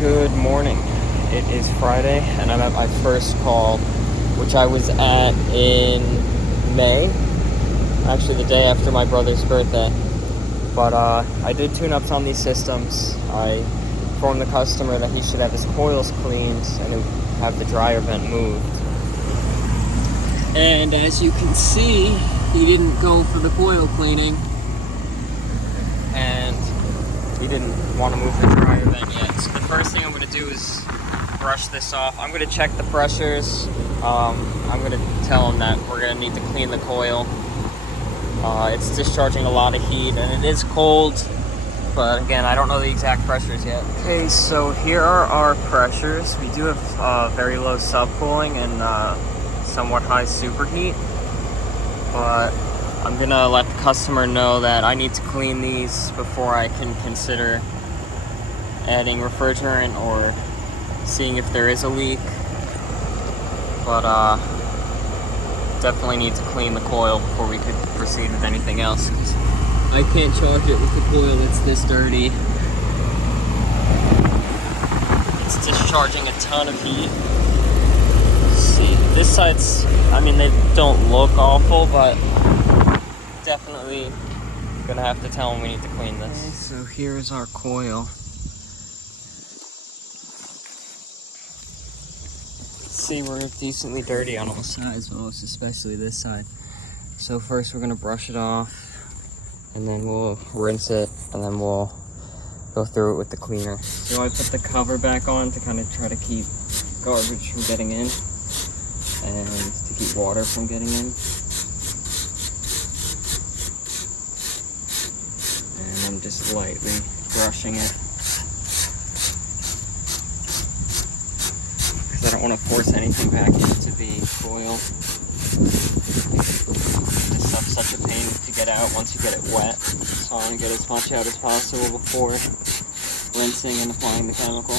Good morning. It is Friday and I'm at my first call, which I was at in May, actually the day after my brother's birthday. But I did tune-ups on these systems. I informed the customer that he should have his coils cleaned and have the dryer vent moved. And as you can see, he didn't go for the coil cleaning and he didn't want to move the dryer vent yet. So the first thing I'm going to do is brush this off. I'm going to check the pressures. I'm going to tell him that we're going to need to clean the coil. It's discharging a lot of heat and it is cold, but again, I don't know the exact pressures yet. Okay, so here are our pressures. We do have very low subcooling and somewhat high superheat, but I'm gonna let the customer know that I need to clean these before I can consider adding refrigerant or seeing if there is a leak. But definitely need to clean the coil before we could proceed with anything else. I can't charge it with the coil that's this dirty. It's discharging a ton of heat. See, this side's, I mean, they don't look awful, but definitely gonna have to tell them we need to clean this. Okay, so here's our coil. See, we're decently dirty on all sides, most especially this side. So first we're gonna brush it off, and then we'll rinse it, and then we'll go through it with the cleaner. So I put the cover back on to kind of try to keep garbage from getting in and to keep water from getting in. And I'm just lightly brushing it, because I don't want to force anything back into the coil. This stuff's such a pain to get out once you get it wet. So I want to get as much out as possible before rinsing and applying the chemical.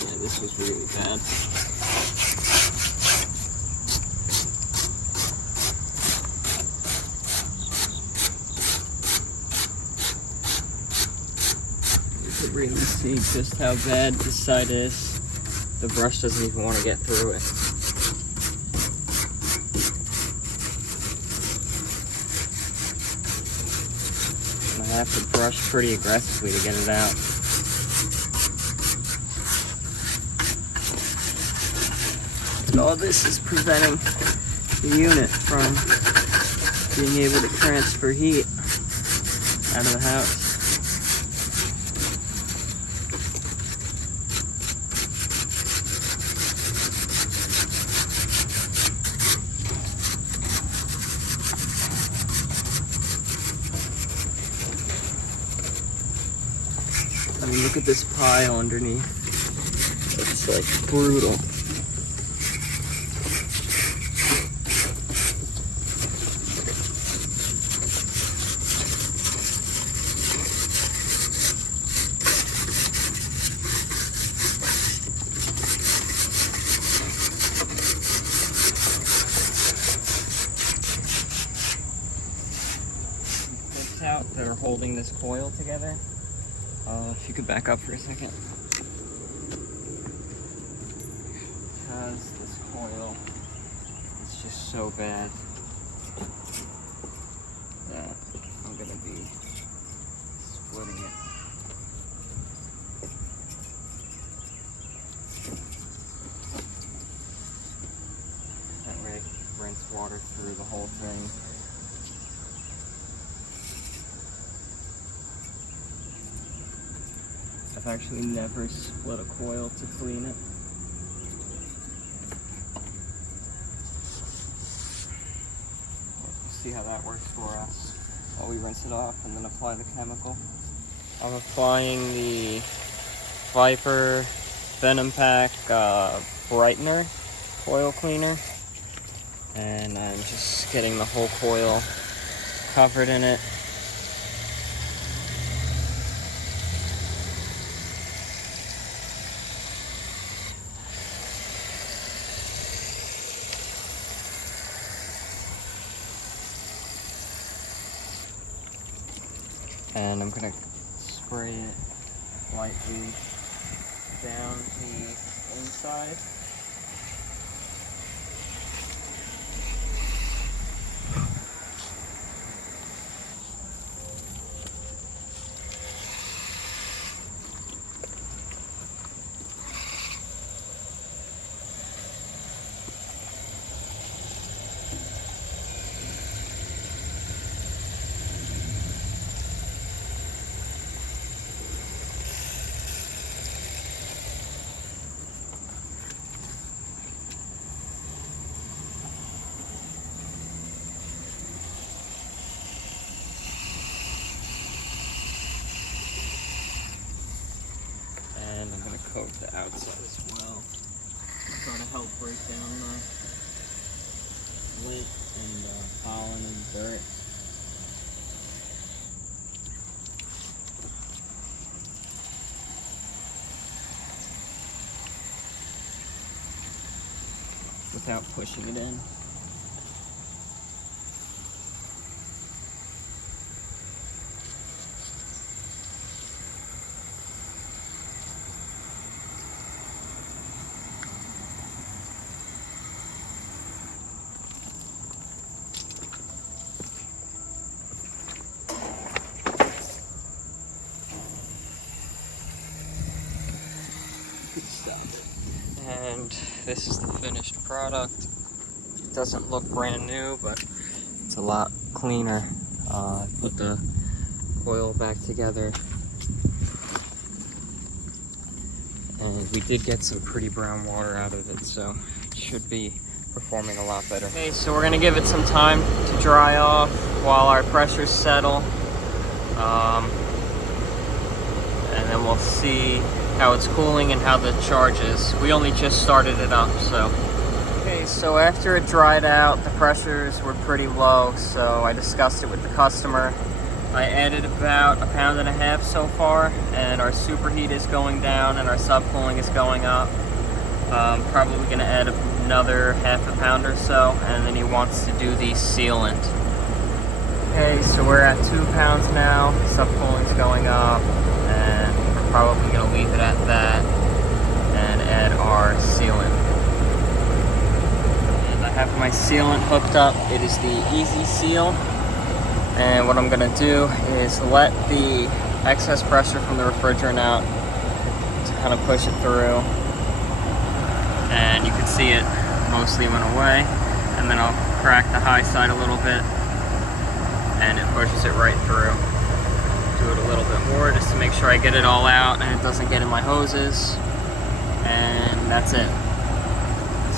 Yeah, this was really bad. You can really see just how bad this side is. The brush doesn't even want to get through it. And I have to brush pretty aggressively to get it out. And all this is preventing the unit from being able to transfer heat out of the house. I mean, look at this pile underneath. It's like brutal. Clips out that are holding this coil together. If you could back up for a second. Because this coil is just so bad that I'm going to be splitting it. That way I can rinse water through the whole thing. I've actually never split a coil to clean it. We'll see how that works for us while we rinse it off and then apply the chemical. I'm applying the Viper Venom Pack Brightener coil cleaner, and I'm just getting the whole coil covered in it. And I'm gonna spray it lightly down the inside. And I'm going to coat the outside as well. Try to help break down the lint and pollen and dirt. Without pushing it in. And this is the finished product. It doesn't look brand new, but it's a lot cleaner. I put the coil back together, and we did get some pretty brown water out of it, so it should be performing a lot better. Okay, so we're gonna give it some time to dry off while our pressures settle, and then we'll see how it's cooling and how the charge is. We only just started it up, so. Okay, so after it dried out, the pressures were pretty low, so I discussed it with the customer. I added about 1.5 pounds so far, and our superheat is going down and our subcooling is going up. Probably gonna add another 0.5 pound or so, and then he wants to do the sealant. Okay, so we're at 2 pounds now, subcooling's going up, and we're probably going to leave it at that and add our sealant. And I have my sealant hooked up. It is the Easy Seal, and what I'm going to do is let the excess pressure from the refrigerant out to kind of push it through, and you can see it mostly went away. And then I'll crack the high side a little bit, and it pushes it right through. Do it a little bit more just to make sure I get it all out and it doesn't get in my hoses, and that's it.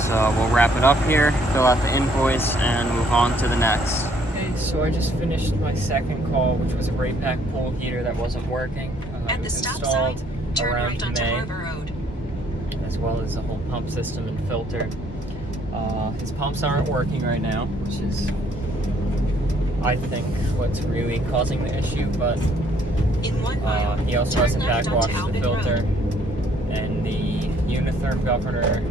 So we'll wrap it up here, fill out the invoice, and move on to the next. Okay, so I just finished my second call, which was a Raypack pool heater that wasn't working. It was installed around May, as well as the whole pump system and filter. His pumps aren't working right now, which is, I think, what's really causing the issue, but he also hasn't backwashed the filter, and the unitherm governor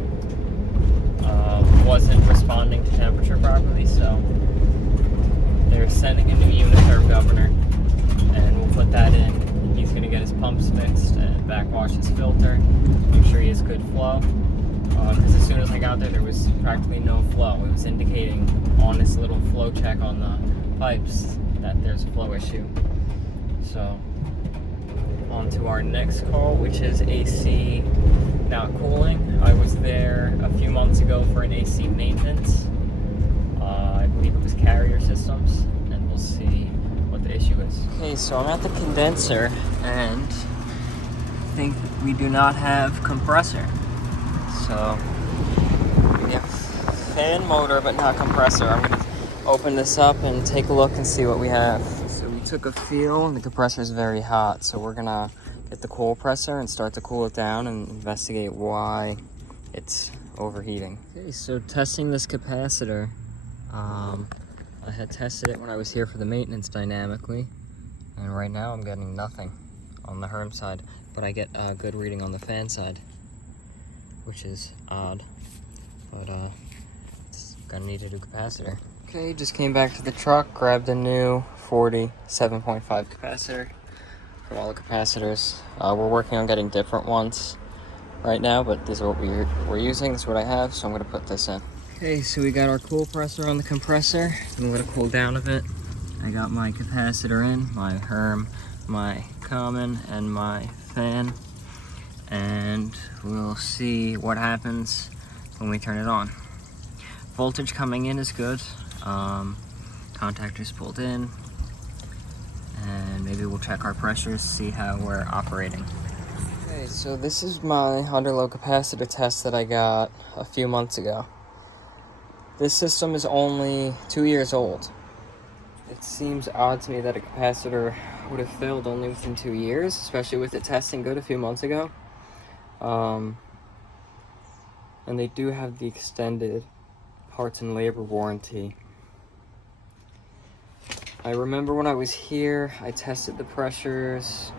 wasn't responding to temperature properly, so they're sending a new unitherm governor, and we'll put that in. He's going to get his pumps fixed and backwash his filter, make sure he has good flow, because as soon as I got there was practically no flow. It was indicating on this little flow check on the pipes that there's a flow issue. So on to our next call, which is AC not cooling. I was there a few months ago for an AC maintenance. I believe it was carrier systems, and we'll see what the issue is. Okay, so I'm at the condenser, and I think we do not have compressor. So we have fan motor but not compressor. I'm gonna open this up and take a look and see what we have. So we took a feel, and the compressor is very hot, so we're gonna get the coil presser and start to cool it down and investigate why it's overheating. Okay, so testing this capacitor. I had tested it when I was here for the maintenance dynamically, and right now I'm getting nothing on the Herm side, but I get a good reading on the fan side, which is odd, but it's gonna need a new capacitor. Okay, just came back to the truck, grabbed a new 40 7.5 capacitor. from all the capacitors. We're working on getting different ones right now, but this is what we're using. This is what I have, so I'm going to put this in. Okay, so we got our cool pressor on the compressor. I'm going to cool down a bit. I got my capacitor in, my Herm, my common, and my fan. And we'll see what happens when we turn it on. Voltage coming in is good. Contactors pulled in. And maybe we'll check our pressures, see how we're operating. Okay, so this is my underload capacitor test that I got a few months ago. This system is only 2 years old. It seems odd to me that a capacitor would have failed only within 2 years, especially with it testing good a few months ago. And they do have the extended parts and labor warranty. I remember when I was here, I tested the pressures,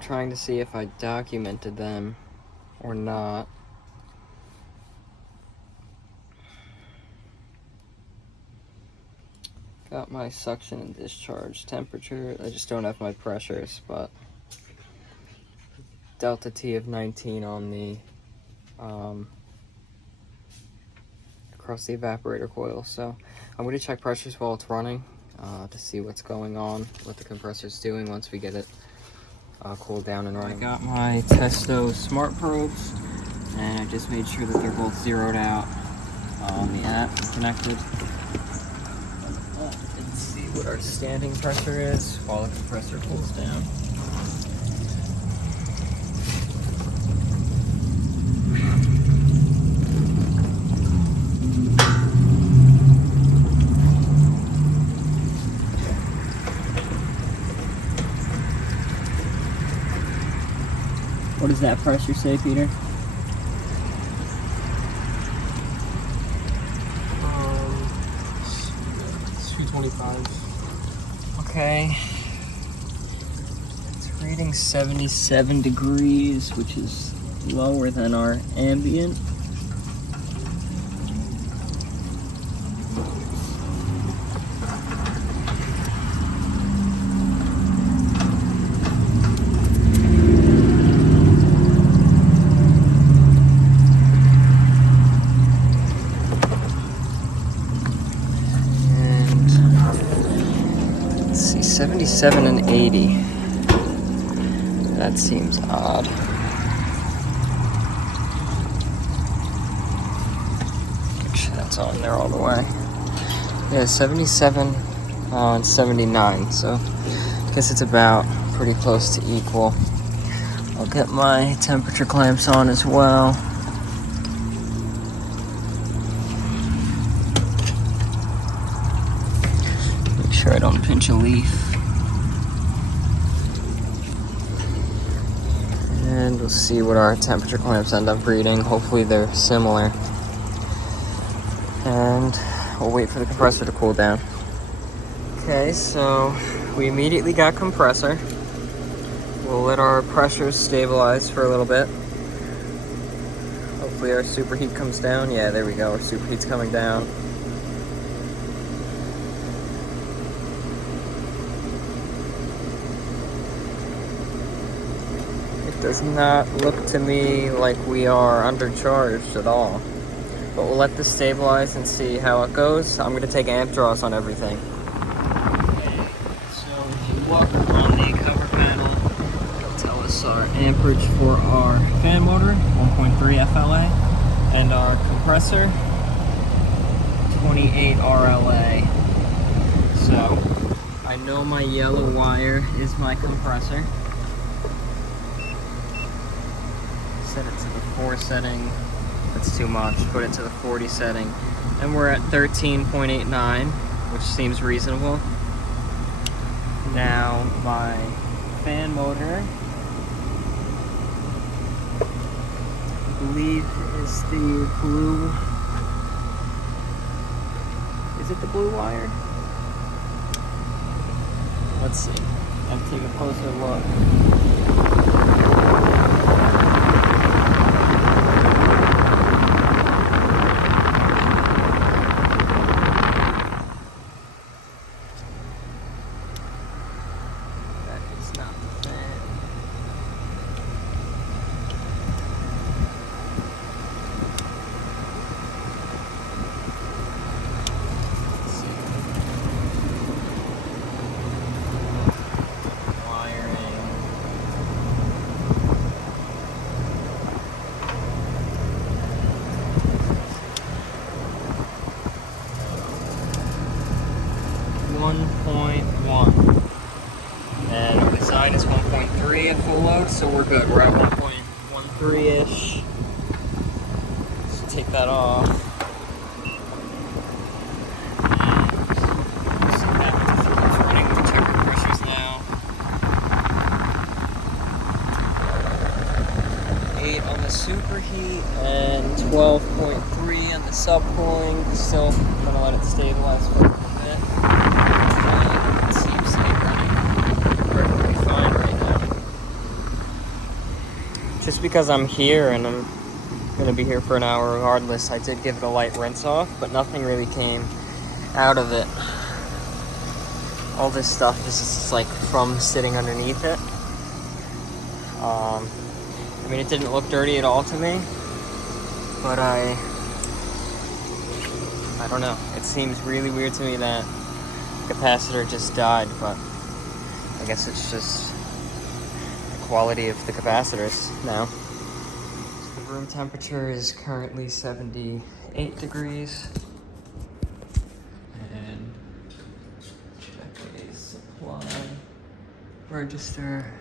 trying to see if I documented them or not. Got my suction and discharge temperature. I just don't have my pressures, but delta T of 19 on the across the evaporator coil. So I'm going to check pressures while it's running to see what's going on, what the compressor's doing once we get it cooled down and running. I got my Testo smart probes, and I just made sure that they're both zeroed out on the app and connected. Let's see what our standing pressure is while the compressor cools down. What does that pressure say, Peter? 225. Okay. It's reading 77 degrees, which is lower than our ambient. And let's see, 77 and 80. That seems odd. Make sure that's on there all the way. Yeah, 77 and 79, so I guess it's about pretty close to equal. I'll get my temperature clamps on as well. Make sure I don't pinch a leaf. And we'll see what our temperature clamps end up reading. Hopefully they're similar. And we'll wait for the compressor to cool down. Okay, so we immediately got compressor. We'll let our pressures stabilize for a little bit. Hopefully our superheat comes down. Yeah, there we go, our superheat's coming down. Does not look to me like we are undercharged at all. But we'll let this stabilize and see how it goes. I'm going to take amp draws on everything. Okay, so if you look on the cover panel, it'll tell us our amperage for our fan motor, 1.3 FLA, and our compressor, 28 RLA. So I know my yellow wire is my compressor. Set it to the 4 setting. That's too much. Put it to the 40 setting. And we're at 13.89, which seems reasonable. Now my fan motor, I believe, is the blue. Is it the blue wire? Let's see. I'll take a closer look. 1.13 at full load, so we're good. We're at 1.13-ish. Just take that off. And see that it's running. We check our pressures now. 8 on the superheat and 12.3 on the subcooling. Still gonna let it stabilize for a little bit. It seems to be running perfectly fine right now. Just because I'm here and I'm gonna be here for an hour regardless, I did give it a light rinse off, but nothing really came out of it. All this stuff is just like from sitting underneath it. I mean, it didn't look dirty at all to me, but I don't know. It seems really weird to me that the capacitor just died, but I guess it's just the quality of the capacitors now. So the room temperature is currently 78 degrees. And check a supply register.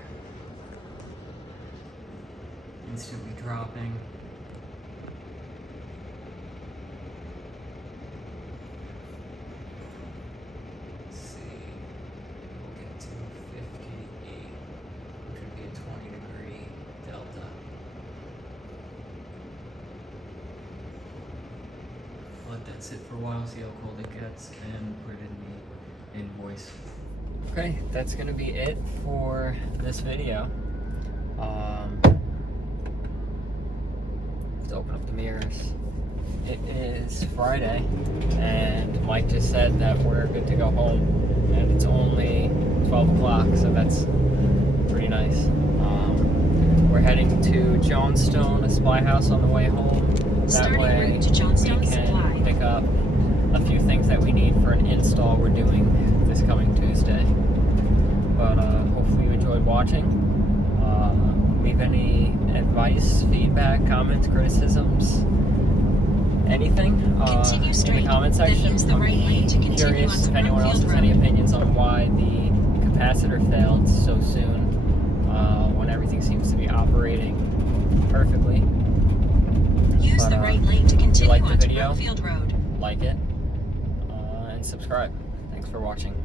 Instantly dropping. Let's see. We'll get to 58, which would be a 20-degree delta. Let that sit for a while, see how cold it gets, and put it in the invoice. Okay, that's gonna be it for this video. To open up the mirrors. It is Friday, and Mike just said that we're good to go home, and it's only 12 o'clock, so that's pretty nice. We're heading to Johnstone, a supply house on the way home. That way we can pick up a few things that we need for an install we're doing this coming Tuesday. But hopefully you enjoyed watching. Leave any advice, feedback, comments, criticisms, anything in the comment section. I'm curious if anyone else has any opinions on why the capacitor failed so soon when everything seems to be operating perfectly. Use the right lane to continue if you like the onto video, Brookfield Road. like it, and subscribe. Thanks for watching.